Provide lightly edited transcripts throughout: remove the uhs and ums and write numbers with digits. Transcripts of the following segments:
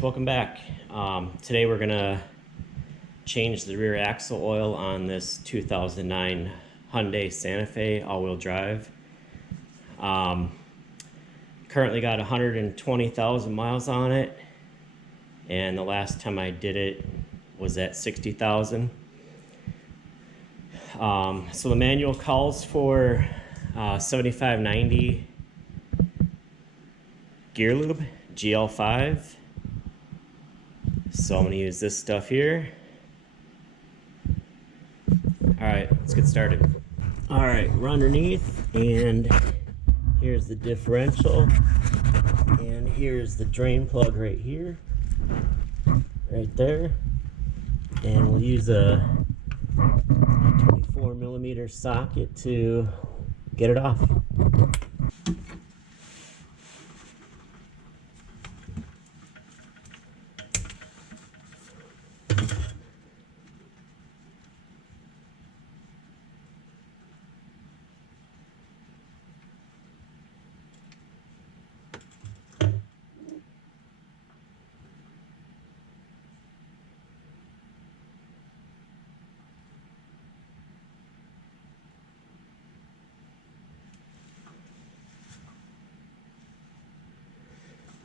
guys, welcome back. Today we're gonna change the rear axle oil on this 2009 Hyundai Santa Fe all-wheel drive. Currently got 120,000 miles on it, and the last time I did it was at 60,000. So the manual calls for 7590 gear lube, GL5. So I'm going to use this stuff here. Alright, let's get started. Alright, we're underneath, and here's the differential, and here's the drain plug right here, right there, and we'll use a 24mm socket to get it off.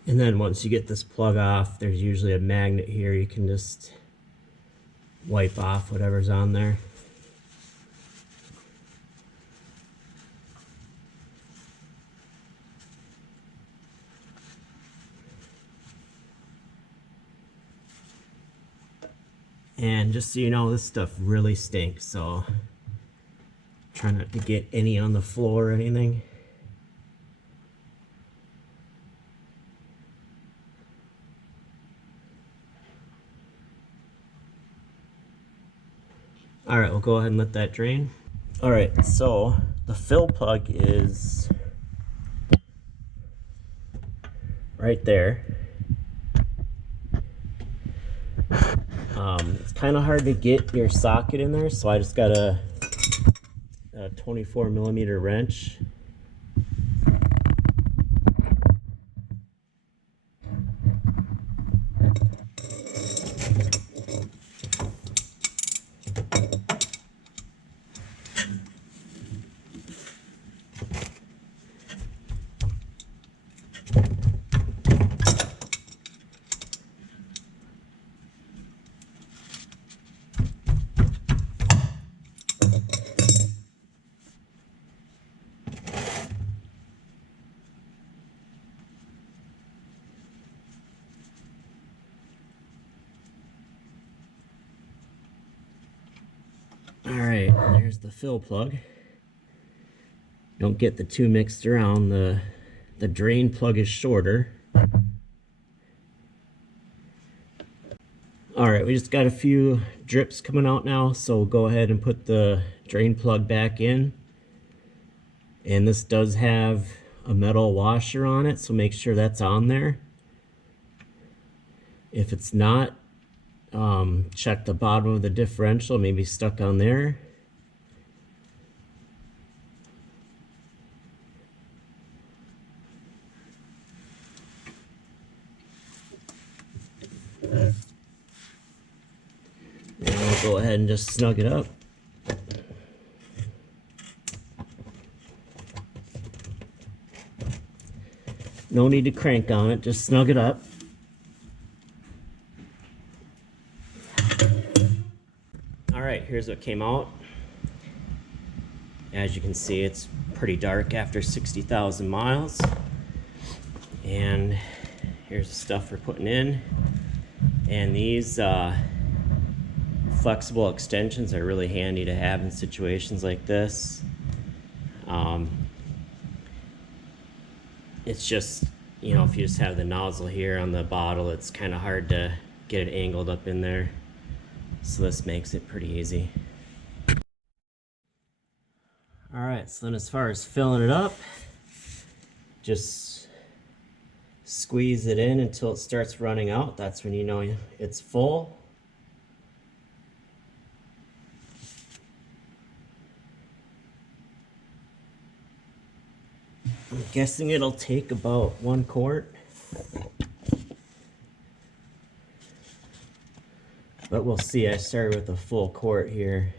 And then once you get this plug off, there's usually a magnet here. You can just wipe off whatever's on there. And just so you know, this stuff really stinks, so try not to get any on the floor or anything. Alright, we'll go ahead and let that drain. Alright, so the fill plug is right there. It's kind of hard to get your socket in there, so I just got a 24mm wrench. Alright, there's the fill plug. Don't get the two mixed around. The drain plug is shorter. Alright, we just got a few drips coming out now, so we'll go ahead and put the drain plug back in. And this does have a metal washer on it, so make sure that's on there. If it's not, check the bottom of the differential, maybe stuck on there. And we'll go ahead and just snug it up. No need to crank on it, just snug it up. Alright, here's what came out. As you can see, it's pretty dark after 60,000 miles. And here's the stuff we're putting in. And these flexible extensions are really handy to have in situations like this. It's just, you know, if you just have the nozzle here on the bottle, it's kind of hard to get it angled up in there. So this makes it pretty easy. Alright, so then as far as filling it up, just squeeze it in until it starts running out. That's when you know it's full. I'm guessing it'll take about 1 quart. but we'll see. I started with a full quart here.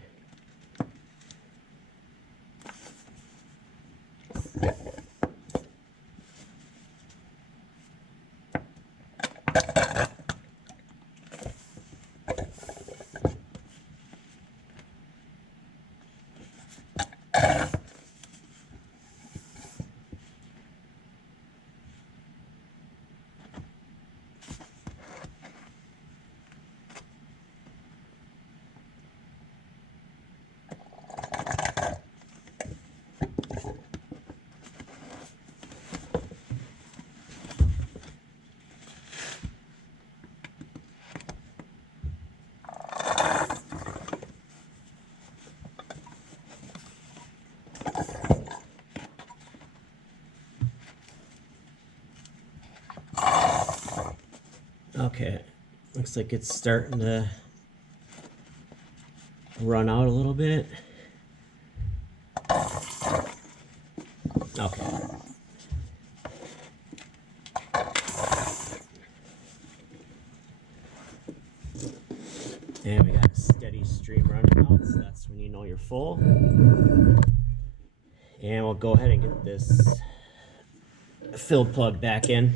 Okay, looks like it's starting to run out a little bit. Okay. And we got a steady stream running out, so that's when you know you're full. And we'll go ahead and get this fill plug back in.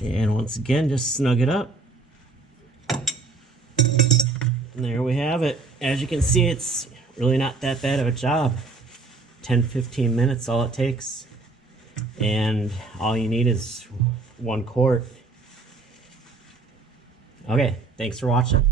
And once again, just snug it up. And there we have it. As you can see, it's really not that bad of a job. 10-15 minutes, all it takes. And all you need is 1 quart. Okay, thanks for watching.